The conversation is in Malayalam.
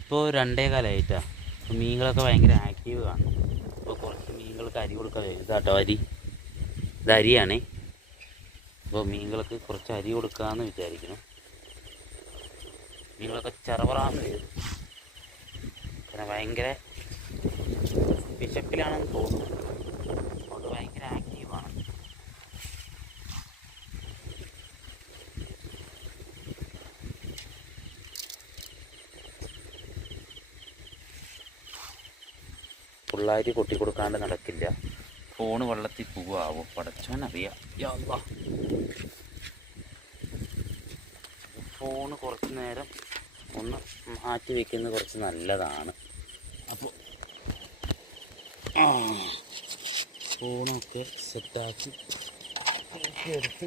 ഇപ്പോൾ രണ്ടേ കാലമായിട്ടാണ് അപ്പോൾ മീനുകളൊക്കെ ഭയങ്കര ആക്റ്റീവ് കാണും അപ്പോൾ കുറച്ച് മീനുകൾക്ക് അരി കൊടുക്കാൻ ഇതാട്ടോ അരി. ഇത് അരിയാണേ. അപ്പോൾ മീനുകൾക്ക് കുറച്ച് അരി കൊടുക്കാമെന്ന് വിചാരിക്കുന്നു. മീനുകളൊക്കെ ചെറവറാന്ന് വരും ഭയങ്കര വിശപ്പിലാണെന്ന് തോന്നുന്നു. പിള്ളേർ കൊട്ടി കൊടുക്കാണ്ട് നടക്കില്ല. ഫോണ് വെള്ളത്തിൽ പോവാവോ പടച്ചോനറിയാം. ഫോണ് കുറച്ച് നേരം ഒന്ന് മാറ്റി വെക്കുന്നത് കുറച്ച് നല്ലതാണ്. അപ്പോൾ ഫോണൊക്കെ സെറ്റാക്കി എടുത്ത്